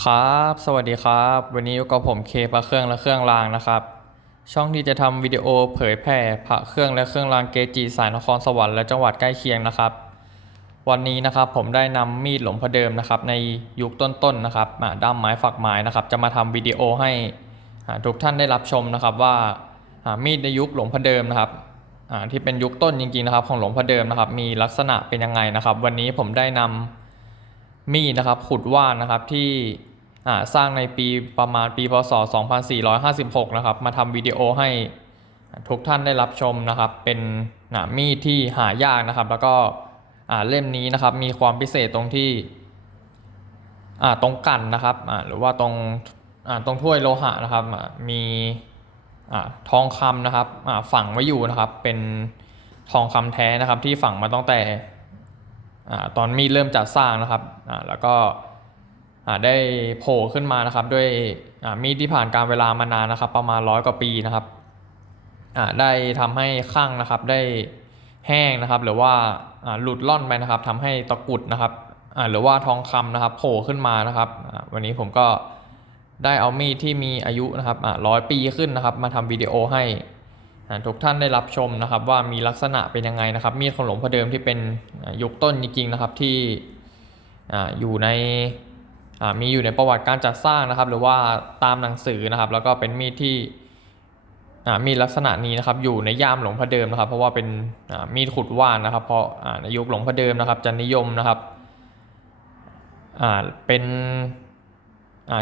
ครับ สวัสดีครับ วันนี้อยู่กับผมเคพระเครื่องและเครื่องรางนะครับ ช่องที่จะทำวิดีโอเผยแพร่พระเครื่องและเครื่องรางเกจิสายนครสวรรค์และจังหวัดใกล้เคียงนะครับ วันนี้นะครับผมได้นำมีดหลวงพ่อเดิมนะครับ ในยุคต้นๆนะครับอ่าด้ามไม้ฝักไม้นะครับ จะมาทำวิดีโอให้ทุกท่านได้รับชมนะครับว่ามีดในยุคหลวงพ่อเดิมนะครับที่เป็นยุคต้นจริงๆนะครับ ของหลวงพ่อเดิมนะครับ มีลักษณะเป็นยังไงนะครับ วันนี้ผมได้นำ มีดนะครับขุดว่านนะครับที่สร้างในปีประมาณปีพศ 2456 นะครับ มาทำวิดีโอให้ทุกท่านได้รับชมนะครับ เป็นมีดที่หายากนะครับ แล้วก็เล่มนี้นะครับมีความพิเศษตรงที่ตรงกันนะครับหรือว่าตรงตรงถ้วยโลหะนะครับมีอทองคำนะครับฝังไว้อยู่นะครับ เป็นทองคำแท้นะครับที่ฝังมาตั้งแต่ ตอนมีดเริ่มจัดสร้างนะครับแล้วก็ได้โผล่ขึ้นมานะครับ ด้วยมีดที่ผ่านการเวลามานานนะครับ ประมาณร้อยกว่าปีนะครับได้ทำให้ข้างนะครับได้แห้งนะครับ หรือว่าหลุดล่อนไปนะครับทำให้ตะกุดนะครับหรือว่าทองคำนะครับ โผล่ขึ้นมานะครับ วันนี้ผมก็ได้เอามีดที่มีอายุนะครับร้อยปีขึ้นนะครับ มาทำวิดีโอให้ ทุกท่านได้รับชมนะครับว่ามีลักษณะเป็นยังไงนะครับมีดของหลวงพ่อเดิมที่เป็นยุคต้นจริงๆนะครับที่ออยู่ในมีอยู่ในประวัติการจัดสร้างนะครับ หรือว่าตามหนังสือนะครับ แล้วก็เป็นมีดที่มีลักษณะนี้นะครับอยู่ในย่ามหลวงพ่อเดิมนะครับ เพราะว่าเป็นมีดขุดว่านนะครับ เพราะในยุคหลวงพ่อเดิมนะครับจะนิยมนะครับเป็น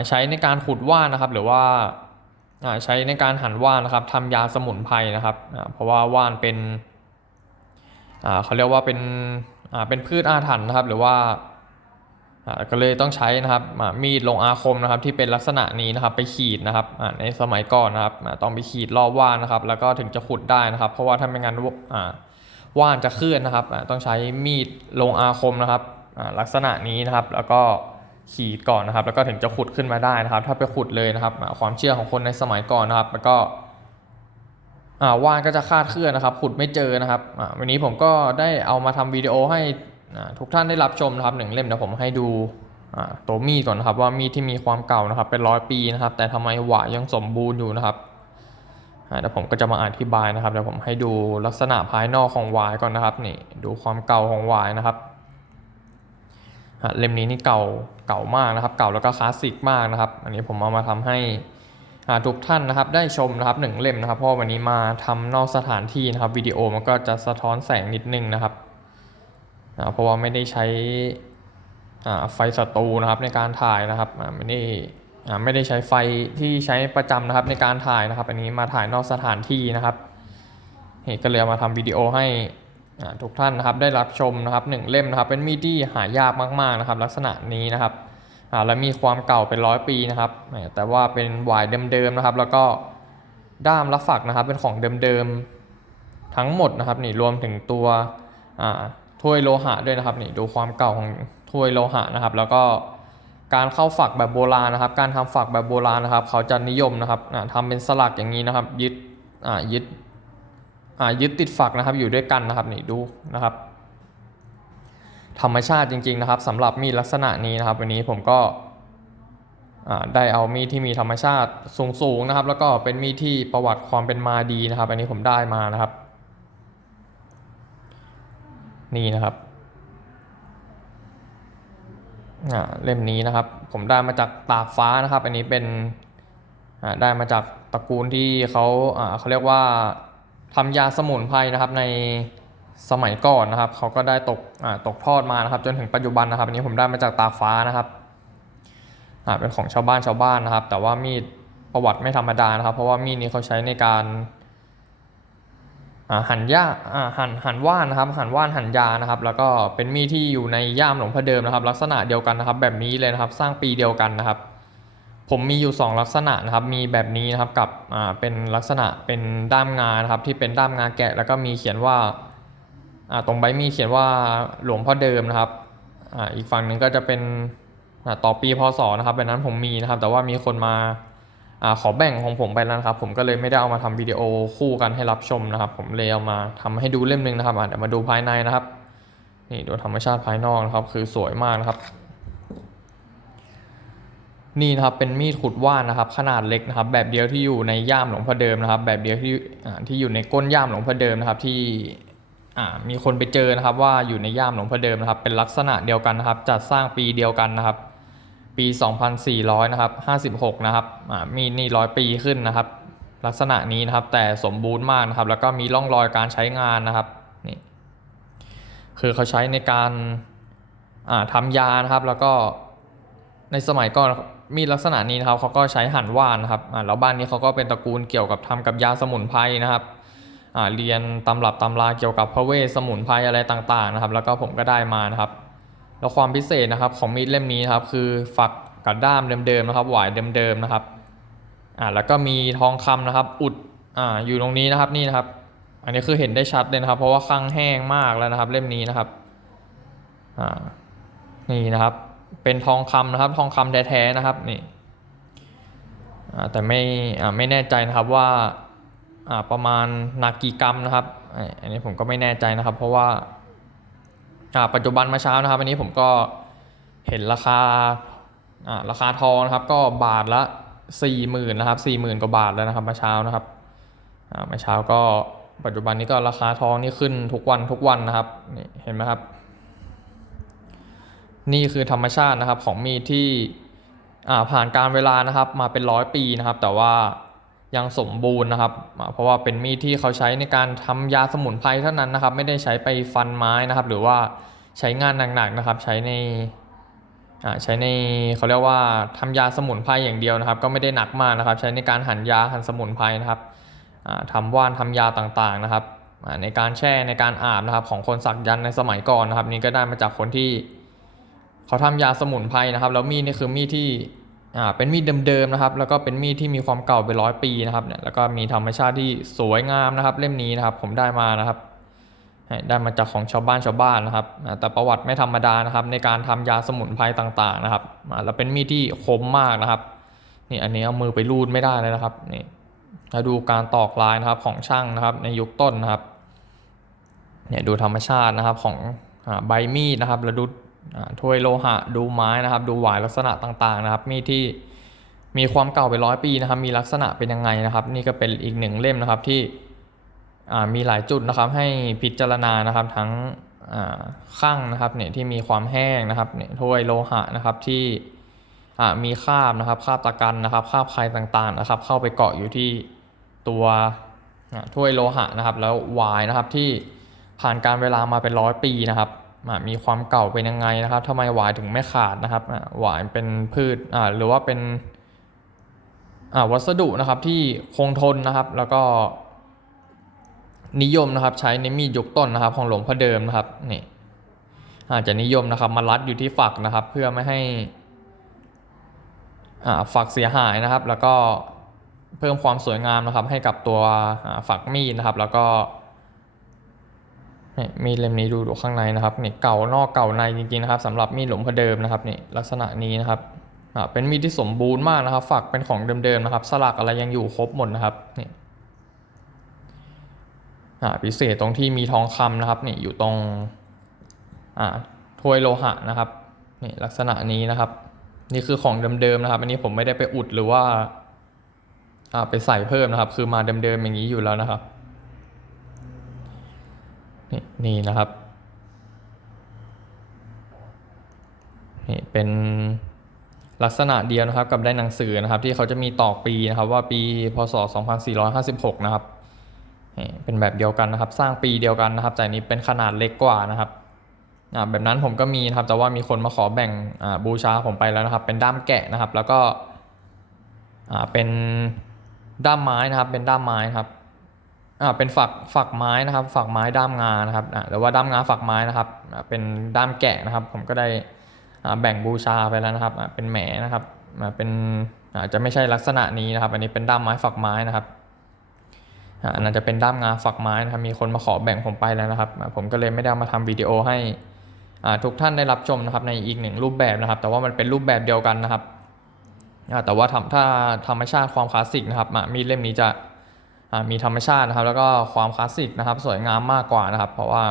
ใช้ในการขุดว่านนะครับ หรือว่า ใช้ในการหั่นว่านนะครับทำยาสมุนไพรนะครับเพราะว่าว่านเป็นเขาเรียกว่าเป็นเป็นพืชอาถรรพ์นะครับ หรือว่าก็เลยต้องใช้นะครับมีดลงอาคมนะครับที่เป็นลักษณะนี้นะครับไปขีดนะครับในสมัยก่อนนะครับต้องไปขีดรอบว่านนะครับ แล้วก็ถึงจะขุดได้นะครับ เพราะว่าถ้าไม่งั้นว่านจะเคลื่อนนะครับต้องใช้มีดลงอาคมนะครับลักษณะนี้นะครับแล้วก็ ขีดก่อนนะครับ แล้วก็ถึงจะขุดขึ้นมาได้นะครับ ถ้าไปขุดเลยนะครับ ความเชื่อของคนในสมัยก่อนนะครับ แล้วก็ว่านก็จะคาดเคลื่อนนะครับ ขุดไม่เจอนะครับวันนี้ผมก็ได้เอามาทำวิดีโอให้ทุกท่านได้รับชมนะครับหนึ่งเล่มเดี๋ยวผมให้ดูตัวมีดก่อนนะครับ ว่ามีดที่มีความเก่านะครับ เป็นร้อยปีนะครับ แต่ทำไมหวายยังสมบูรณ์อยู่นะครับเดี๋ยวผมก็จะมาอธิบายนะครับเดี๋ยวผมให้ดูลักษณะภายนอกของหวายก่อนนะครับนี่ดูความเก่าของหวายนะครับ เล่มนี้นี่เก่าเก่ามากนะครับ เก่าแล้วก็คลาสสิกมากนะครับ อันนี้ผมเอามาทำให้ทุกท่านนะครับ ได้ชมนะครับหนึ่งเล่มนะครับเพราะวันนี้มาทำนอกสถานที่นะครับวิดีโอมันก็จะสะท้อนแสงนิดนึงนะครับเพราะว่าไม่ได้ใช้ไฟสตูนะครับในการถ่ายนะครับไม่ได้ไม่ได้ใช้ไฟที่ใช้ประจำนะครับในการถ่ายนะครับ อันนี้มาถ่ายนอกสถานที่นะครับก็เลยมาทำวิดีโอให้ ทุกท่านนะครับได้รับชมนะครับหนึ่งเล่มนะครับเป็นมีดที่หายากมากๆนะครับ ลักษณะนี้นะครับอ่าและมีความเก่าเป็นร้อยปีนะครับแต่ว่าเป็นหวายเดิมๆนะครับ แล้วก็ด้ามและฝักนะครับเป็นของเดิมๆทั้งหมดนะครับนี่รวมถึงตัวอ่าถ้วยโลหะด้วยนะครับนี่ดูความเก่าของถ้วยโลหะนะครับ แล้วก็การเข้าฝักแบบโบราณนะครับ การทำฝักแบบโบราณนะครับ เขาจะนิยมนะครับอ่าทำเป็นสลักอย่างนี้นะครับ ยึดอ่ายึด ยึดติดฝักนะครับอยู่ด้วยกันนะครับนี่ดูนะครับ ธรรมชาติจริง ๆนะครับสำหรับมีดลักษณะนี้นะครับ วันนี้ผมก็อ่าได้เอามีดที่มีธรรมชาติสูงๆนะครับ แล้วก็เป็นมีดที่ประวัติความเป็นมาดีนะครับ อันนี้ผมได้มานะครับ นี่นะครับอ่าเล่มนี้นะครับ ผมได้มาจากตากฟ้านะครับ อันนี้เป็นอ่าได้มาจากตระกูลที่เขาอ่าเขาเรียกว่า ทำยาสมุนไพรนะครับในสมัยก่อนนะครับเขาก็ได้ตกตกทอดมานะครับ จนถึงปัจจุบันนะครับอันนี้ผมได้มาจากตาฟ้านะครับเป็นของชาวบ้านชาวบ้านนะครับ แต่ว่ามีดประวัติไม่ธรรมดานะครับ เพราะว่ามีดนี้เขาใช้ในการหั่นหญ้าอ่าหั่นหั่นว่านนะครับหั่นว่านหั่นยานะครับ แล้วก็เป็นมีดที่อยู่ในย่ามหลวงพ่อเดิมนะครับ ลักษณะเดียวกันนะครับ แบบนี้เลยนะครับ สร้างปีเดียวกันนะครับ ผมมีอยู่ 2 ลักษณะนะครับ มีแบบนี้นะครับกับอ่าเป็นลักษณะเป็นด้ามงานะครับที่เป็นด้ามงาแกะ แล้วก็มีเขียนว่าอ่าตรงใบมีเขียนว่าหลวงพ่อเดิมนะครับอ่าอีกฝั่งหนึ่งก็จะเป็นอ่าต่อปีพศนะครับแบบนั้นผมมีนะครับ แต่ว่ามีคนมาอาขอแบ่งของผมไปแล้วนะครับ ผมก็เลยไม่ได้เอามาทำวิดีโอคู่กันให้รับชมนะครับ ผมเลยเอามาทำให้ดูเล่มหนึงนะครับอะเดี๋ยวมาดูภายในนะครับ นี่ดูธรรมชาติภายนอกนะครับ คือสวยมากนะครับ นี่นะครับเป็นมีดขุดว่านนะครับ ขนาดเล็กนะครับ แบบเดียวที่อยู่ในย่ามหลวงพ่อเดิมนะครับ แบบเดียวที่ที่อยู่ในก้นย่ามหลวงพ่อเดิมนะครับที่มีคนไปเจอนะครับ ว่าอยู่ในย่ามหลวงพ่อเดิมนะครับ เป็นลักษณะเดียวกันนะครับ จัดสร้างปีเดียวกันนะครับ ปี 2400นะครับ56 นะครับมีนี่ร้อยปีขึ้นนะครับ ลักษณะนี้นะครับ แต่สมบูรณ์มากนะครับ แล้วก็มีร่องรอยการใช้งานนะครับนี่คือเขาใช้ในการอ่าทำยานะครับแล้วก็ ในสมัยก่อนมีดลักษณะนี้นะครับเขาก็ใช้หั่นว่านนะครับแล้วบ้านนี้เขาก็เป็นตระกูลเกี่ยวกับทำกับยาสมุนไพรนะครับเรียนตำรับตำราเกี่ยวกับพระเวทสมุนไพรอะไรต่างๆนะครับ แล้วก็ผมก็ได้มานะครับ แล้วความพิเศษนะครับของมีดเล่มนี้นะครับ คือฝักกับด้ามเดิมๆนะครับหวายเดิมๆนะครับอ่าแล้วก็มีทองคำนะครับ อุดอ่าอยู่ตรงนี้นะครับนี่นะครับ อันนี้คือเห็นได้ชัดเลยนะครับ เพราะว่าข้างแห้งมากแล้วนะครับ เล่มนี้นะครับอ่านี่นะครับ เป็นทองคำนะครับ ทองคำแท้ๆนะครับนี่แต่ไม่ไม่แน่ใจนะครับว่าประมาณนักกี่กรัมนะครับอันนี้ผมก็ไม่แน่ใจนะครับ เพราะว่าปัจจุบันมาเช้านะครับ อันนี้ผมก็เห็นราคาราคาทองนะครับ ก็บาทละสี่หมื่นนะครับสี่หมื่นกว่าบาทแล้วนะครับมาเช้านะครับมาเช้าก็ปัจจุบันนี้ก็ราคาทองนี่ขึ้นทุกวันทุกวันนะครับนี่เห็นไหมครับ นี่คือธรรมชาตินะครับของมีดที่ผ่านการเวลานะครับ มาเป็นร้อยปีนะครับ แต่ว่ายังสมบูรณ์นะครับ เพราะว่าเป็นมีดที่เขาใช้ในการทำยาสมุนไพรเท่านั้นนะครับ ไม่ได้ใช้ไปฟันไม้นะครับ หรือว่าใช้งานหนักๆนะครับ ใช้ในใช้ในเขาเรียกว่าทำยาสมุนไพรอย่างเดียวนะครับ ก็ไม่ได้หนักมากนะครับ ใช้ในการหั่นยาหั่นสมุนไพรนะครับอ่าทำว่านทำยาต่างๆนะครับ ในการแช่ในการอาบนะครับ ของคนสักยันในสมัยก่อนนะครับ นี่ก็ได้มาจากคนที่ เขาทำยาสมุนไพรนะครับ แล้วมีดนี่คือมีดที่อ่าเป็นมีดเดิมๆนะครับ แล้วก็เป็นมีดที่มีความเก่าไปร้อยปีนะครับเนี่ยแล้วก็มีธรรมชาติที่สวยงามนะครับ เล่มนี้นะครับ ผมได้มานะครับได้มาจากของชาวบ้านชาวบ้านนะครับ แต่ประวัติไม่ธรรมดานะครับ ในการทำยาสมุนไพรต่างๆนะครับแล้วเป็นมีดที่คมมากนะครับนี่อันนี้เอามือไปรูดไม่ได้เลยนะครับนี่แล้วดูการตอกลายนะครับของช่างนะครับ ในยุคต้นนะครับเนี่ยดูธรรมชาตินะครับของใบมีดนะครับแล้วดู ถ้วยโลหะดูไม้นะครับ ดูหวายลักษณะต่างๆนะครับ มีที่มีความเก่าไปร้อยปีนะครับ มีลักษณะเป็นยังไงนะครับ นี่ก็เป็นอีกหนึ่งเล่มนะครับที่มีหลายจุดนะครับให้พิจารณานะครับทั้งข้างนะครับเนี่ยที่มีความแห้งนะครับเนี่ยถ้วยโลหะนะครับที่มีคราบนะครับคราบตะกันนะครับคราบไครต่างๆนะครับ เข้าไปเกาะอยู่ที่ตัวถ้วยโลหะนะครับ แล้วหวายนะครับที่ผ่านการเวลามาเป็นร้อยปีนะครับ มีความเก่าเป็นยังไงนะครับทำไมหวายถึงไม่ขาดนะครับหวายเป็นพืชหรือว่าเป็นวัสดุนะครับที่คงทนนะครับ แล้วก็นิยมนะครับ ใช้ในมีดยุคต้นนะครับ ของหลวงพ่อเดิมนะครับนี่อาจจะนิยมนะครับมารัดอยู่ที่ฝักนะครับ เพื่อไม่ให้ฝักเสียหายนะครับ แล้วก็เพิ่มความสวยงามนะครับ ให้กับตัวฝักมีดนะครับ แล้วก็ นี่มีเล่มนี้ดูดูข้างในนะครับนี่เก่านอกเก่าในจริงๆนะครับสำหรับมีดหลวงพอเดิมนะครับนี่ลักษณะนี้นะครับอ่าเป็นมีดที่สมบูรณ์มากนะครับ ฝักเป็นของเดิมๆนะครับ สลักอะไรยังอยู่ครบหมดนะครับนี่อ่าพิเศษตรงที่มีทองคำนะครับนี่อยู่ตรงอ่าถ้วยโลหะนะครับนี่ลักษณะนี้นะครับ นี่คือของเดิมๆนะครับ อันนี้ผมไม่ได้ไปอุดหรือว่าอ่าไปใส่เพิ่มนะครับ คือมาเดิมๆอย่างนี้อยู่แล้วนะครับ นี่นะครับนี่เป็นลักษณะเดียวนะครับกับได้หนังสือนะครับ ที่เขาจะมีตอกปีนะครับ ว่าปีพศ 2456 นะครับนี่เป็นแบบเดียวกันนะครับ สร้างปีเดียวกันนะครับ แต่นี้เป็นขนาดเล็กกว่านะครับอ่าแบบนั้นผมก็มีนะครับ แต่ว่ามีคนมาขอแบ่งอ่าบูชาผมไปแล้วนะครับ เป็นด้ามแกะนะครับ แล้วก็อ่าเป็นด้ามไม้นะครับ เป็นด้ามไม้นะครับ อ่าเป็นฝักฝักไม้นะครับ ฝักไม้ด้ามงานะครับอ่าหรือว่าด้ามงาฝักไม้นะครับอ่าเป็นด้ามแกะนะครับ ผมก็ได้อ่าแบ่งบูชาไปแล้วนะครับอ่าเป็นแหมนะครับอ่าเป็นอาจจะไม่ใช่ลักษณะนี้นะครับ อันนี้เป็นด้ามไม้ฝักไม้นะครับอ่าอันนั้นจะเป็นด้ามงาฝักไม้นะครับมีคนมาขอแบ่งผมไปแล้วนะครับอ่าผมก็เลยไม่ได้มาทำวิดีโอให้อ่าทุกท่านได้รับชมนะครับในอีกหนึ่งรูปแบบนะครับ แต่ว่ามันเป็นรูปแบบเดียวกันนะครับอ่าแต่ว่าทำถ้าธรรมชาติความคลาสสิกนะครับมีเล่มนี้จะ มีธรรมชาตินะครับ แล้วก็ความคลาสสิกนะครับ สวยงามมากกว่านะครับ เพราะว่า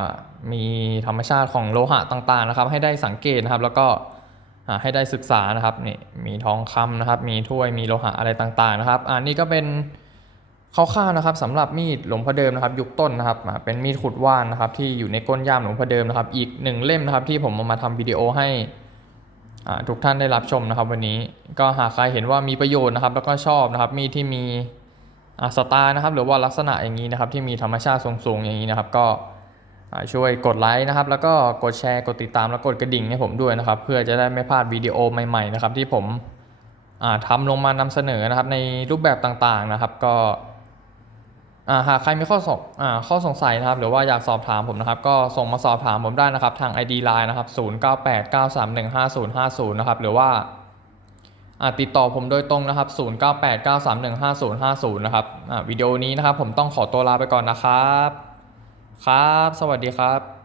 มีธรรมชาติของโลหะต่างๆนะครับ ให้ได้สังเกตนะครับ แล้วก็ให้ได้ศึกษานะครับนี่มีทองคำนะครับ มีถ้วยมีโลหะอะไรต่างๆนะครับอ่านี่ก็เป็นคร่าวๆนะครับสำหรับมีดหลวงพ่อเดิมนะครับ ยุคต้นนะครับเป็นมีดขุดว่านนะครับ ที่อยู่ในก้นย่ามหลวงพ่อเดิมนะครับ อีกหนึ่งเล่มนะครับ ที่ผมเอามาทำวิดีโอให้ทุกท่านได้รับชมนะครับ วันนี้ก็หากใครเห็นว่ามีประโยชน์นะครับ แล้วก็ชอบนะครับ มีดที่มี สไตล์นะครับหรือว่าลักษณะอย่างนี้นะครับที่มีธรรมชาติสูงๆอย่างนี้นะครับ ก็ช่วยกดไลค์นะครับ แล้วก็กดแชร์กดติดตามแล้วกดกระดิ่งให้ผมด้วยนะครับ เพื่อจะได้ไม่พลาดวิดีโอใหม่ๆนะครับ ที่ผมอ่าทำลงมานำเสนอนะครับ ในรูปแบบต่างๆนะครับ ก็หากใครมีข้อสงอ่าข้อสงสัยนะครับ หรือว่าอยากสอบถามผมนะครับ ก็ส่งมาสอบถามผมได้นะครับ ทาง ID Line นะครับ0989315050นะครับหรือว่า ติดต่อผมโดยตรงนะครับ 0989315050 นะครับอ่าวิดีโอนี้นะครับผมต้องขอตัวลาไปก่อนนะครับ ครับ สวัสดีครับ